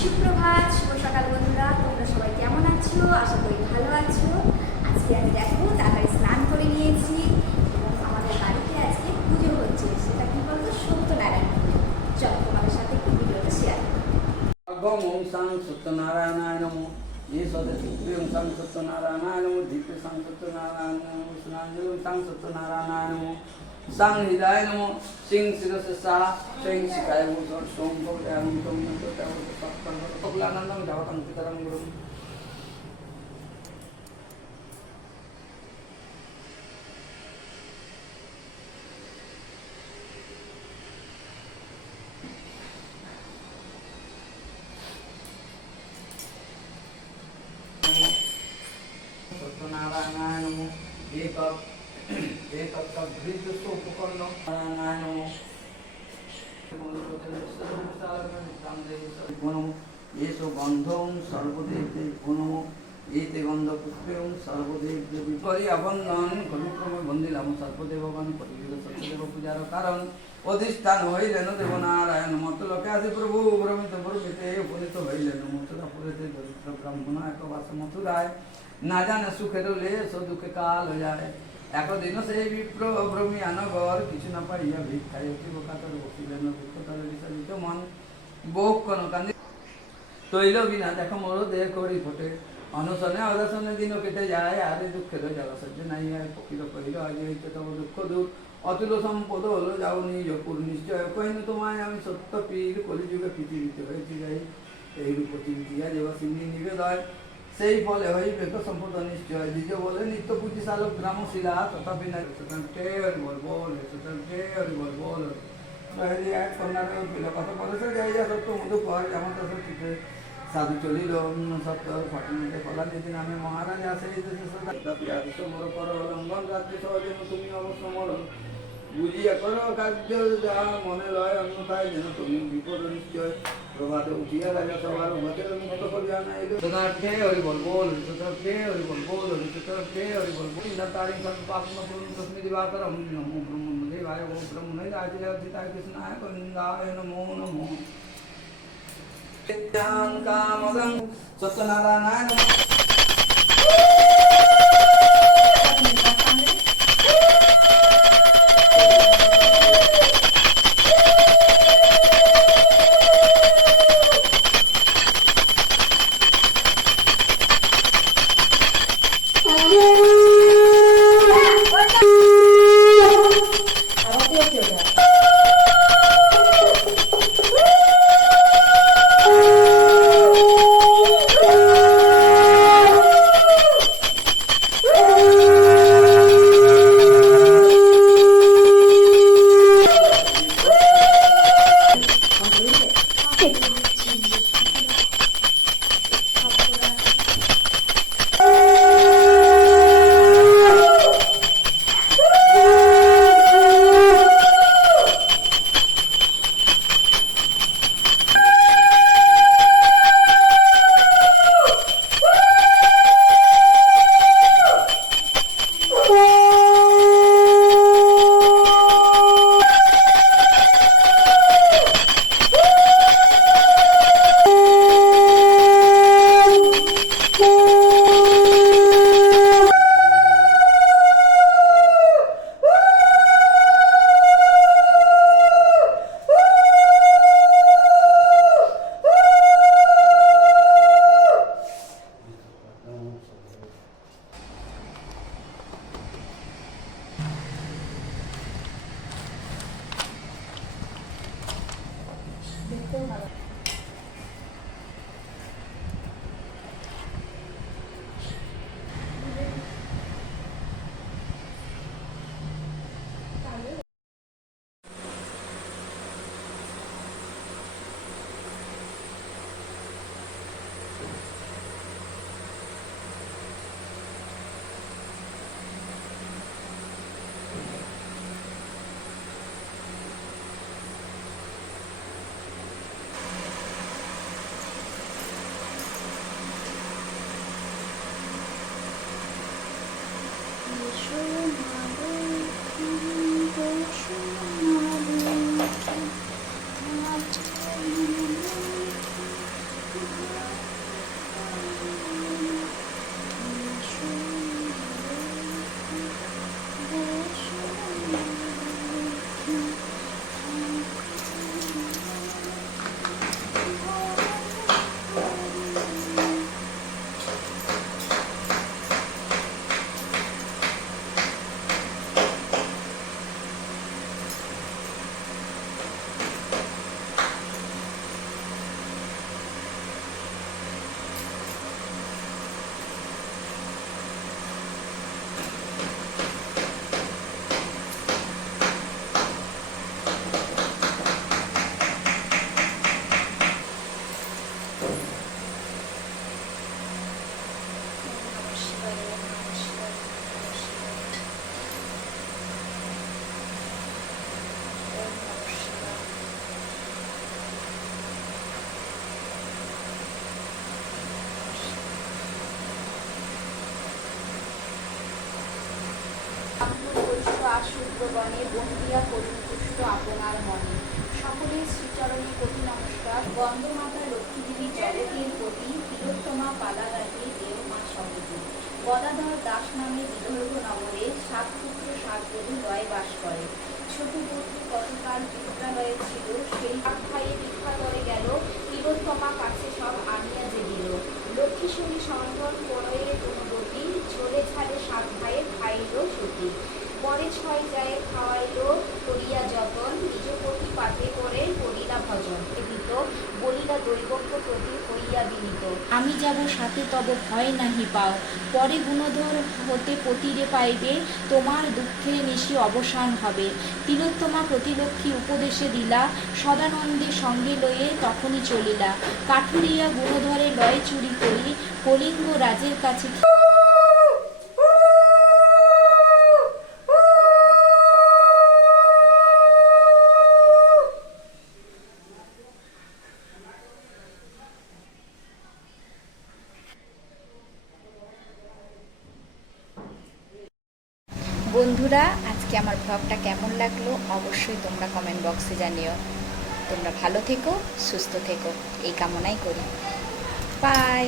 সুপ্রভাত, শুভ সকাল বন্ধুরা। তোমরা সবাই কেমন আছো? আশা করি ভালো আছো। আজকে আমি দেখো তাড়াতাড়ি স্নান করে নিয়েছি এবং আমাদের বাড়িতে আজকে পুজো হচ্ছে। সেটা কি বলতো? সত্যনারায়ণ পুজো। চলো তোমাদের সাথে একটু ভিডিওটা শেয়ার করি। ওম সাং সত্যনারায়ণায় নমো। ये सदस्यों सां सत्यनारायणाय नमो। दीप्य सां सत्यनारायण नमो। स्नांजलिं सां सत्यनारायणाय नमो। सां हृदय नमो। सिंह शिरसे सा सिंह शिखाय भूषण सोम भोजनं तम नमो तम कपलानंदं जावतं पितरं गुरुं। सत्यनारायणाय नमो। उपकरण नारायणाय नमो। ये सो गंधं सर्वदेव नमो। एते गंधपुष्पं सर्वदेव परिअबंधन गुरुक्रमे बंदिलाम सर्वदेवगण प्रतिविध सत्यदेव पूजार कारण अधिष्ठान हईलेन देवनारायण मतलोके आदि प्रभु भ्रमित भ्रमिते उपनीत हईलेन मथुरापुरेते दरिद्र ब्राह्मण एक बास मथुराय ना जाने सुखेर लेश दुखे काल যায় একদিন সেই বিপ্র ভ্রমিয়া নগর কিছু না পাইয়া ভিক্ষায় অতিবকাতর বসিলেন দুঃখতর বিচলিত মন বোক কোন কান্দি তৈল বিনা দেখো মোর দেহ করি ফোটে অনশনে অদশনে দিন কেটে যায় আরে দুঃখের জলসহ্য নাই আর ফকির কহিল আজ হইতে তব দুঃখ দূর অতুল সম্পদ হলো যাও নিজপুর নিশ্চয় কহিনু তোমায় আমি সত্য পীর কলিযুগে পৃথিবীতে হয়েছি যাই এই রূপ চিন্তিয়া দেবসিনী নিবেদয় সেই ফলে হইবে তো সম্পদ নিশ্চয় দ্বিজ বলে নিত্য পুঁজি চালক গ্রামশিলা তথাপি না বল এক কন্যার পিল কথা বলেছে যাই যা সত্য মধু পর যেমন তো ঠিক সাধু চলিল সত্য ঘটনাতে ফলা যেদিন আমি মহারাজ আসে দেশে মোর পর অবলম্বন রাজ্য সহজে তুমি অবশ্য মরণ বুঝিয়া করো কার্য যা মনে লয় অন্যথায় যেন তুমি বিপদ নিশ্চয় প্রভাতে উঠিয়া রাজা সবার মতের মুক্ত করিয়া নাই তথার্থে হরি বল বল তথার্থে হরি বল বল তথার্থে হরি বল বল না তারি সর্বাত্ম পূর্ণ তস্মি দিবাকরম নমো ব্রহ্মদেবায় ও ব্রহ্মণে রাজরাজিতায় কৃষ্ণায় গোবিন্দায় নমো নমো। জ্ঞান কামদং সত্যনারায়ণায় নমঃ। পুত্রগণে বন্দিয়া পরিপুষ্ট আপনার মনে। সকলের শ্রীচরণে কোটি নমস্কার। বন্দমাতা লক্ষ্মী দেবী জগতের প্রতি, তিলোত্তমা পালাগাতে দেবমা সমিতি। গদাধর দাস নামে বিদর্ভ নগরে 7 পুত্র 7 বধূ লয়ে বাস করে। ছোট পুত্র কতকাল বিদ্যালয়ে ছিল, সেই ভাইয়ে দীক্ষাতরে গেল। তিলোত্তমা কাছে সব আনিয়া যে দিল। লক্ষ্মীশ্বরী সন্তান পরয়ে গুণবতী, ঝোলে ঝালে 7 ভাইয়ে খাইল সতী। পরে 6 যায় খাওয়াইল করিয়া যতন, নিজ পতি পাতে করে করিলা ভজন। দিত বলিলা দৈবজ্ঞ প্রতি হইয়া বিনীত, আমি যাব সাথে তব ভয় নাহি পাও। পরে গুণধর হতে পতিরে পাইবে, তোমার দুঃখের নিশি অবসান হবে। তিলোত্তমা প্রতিলক্ষ্মী উপদেশে দিলা, সদানন্দে সঙ্গে লয়ে তখনই চলিলা। কাঠুরিয়া গুণধরে লয়ে চুরি করি, কলিঙ্গ রাজের কাছে। বন্ধুরা, আজকে আমার ব্লগটা কেমন লাগলো অবশ্যই তোমরা কমেন্ট বক্সে জানিও। তোমরা ভালো থেকো, সুস্থ থেকো, এই কামনাই করি। বাই।